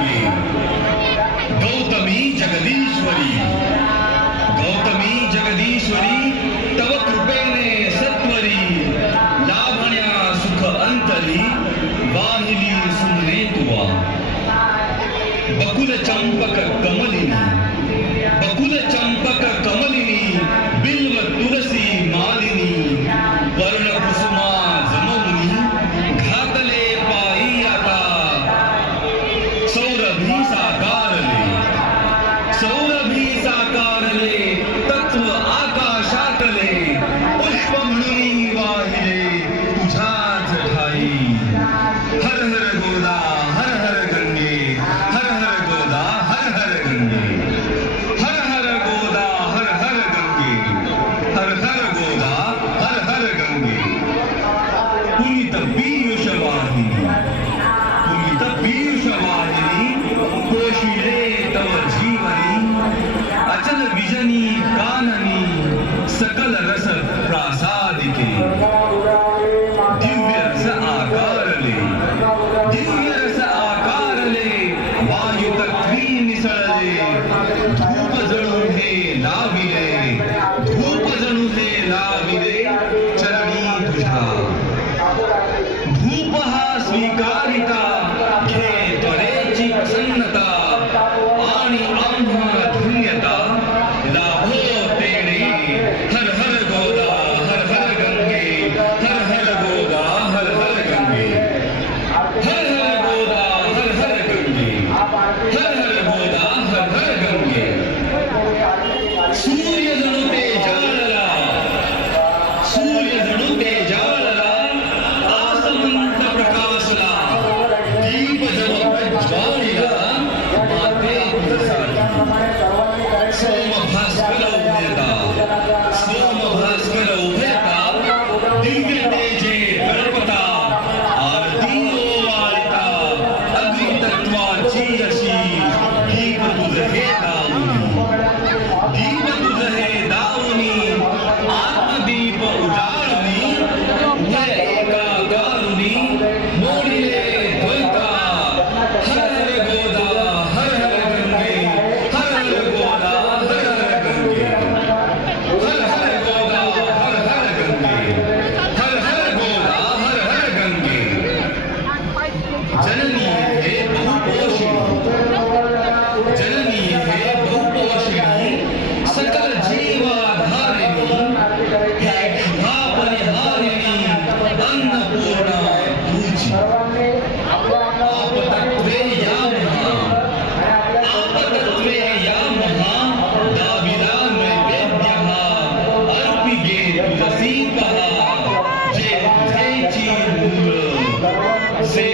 गंगे गौतमी जगदीश्वरी गौतमी जगदीश्वरी तव कृपेने सत्वरी लाभण्या सुख अंतरी वाहिली सुमने तुवा बकुल चंपक कमलिनी बिल्व तुलसी मालिनी वर्ण कुसुमा जमवुनी घातले पायी आता सौरभी साकारले तत्व आकाशातले पुष्प म्हणून वाहिले तुझ्याच ठाई हर हर गोदा हर हर गंगे हर हर गोदा हर हर गंगे हर हर गोदा हर हर गंगे हर हर गोदा हर हर गंगे पुनीत पीयूष वाहिनी पोषिले तव जीवनी अचल विजनी काननी सकल रस प्रासादिके दिव्य रस आकारले वायु तत्वी मिसळले धूप जणू हे लाविले चरणी तुझा धूप हा स्वीकारिता घे त्वरेची प्रसन्नता आणि आम्हा धन्यता लाभो तेणे हर हर गोदा हर हर गंगे हर हर गोदा हर हर गंगे हर हर गोदा हर हर गंगे हर हर गोदा हर हर गंगे सूर्य जणू ते जाळला आसमंत प्रकाशला दीप जणू प्रज्वालिला माते तुझसाठी सोम भास्कर उभयता दिव्य तेजे गणपता आरती ओवाळिता अग्नि तत्वाची अशी दीप तुझ हे दावुनी आत्मदीप उजाळुनी एका गारुनी मोडिले द्वैता हर हर गोदा हर हर गंगे हर हर गोदा हर हर गंगे हर हर गोदा हर हर गंगे हर हर गोदा हर हर गंगे जननी हे बहुपोषिणी सकल जीवाधारिणी हे क्षुधा परिहारिणी अन्नपूर्णा तुझी आपतत्वे या महा दाविला नैवेद्यः अर्पिगे तुलसी पहा जे तुझेची मूळ से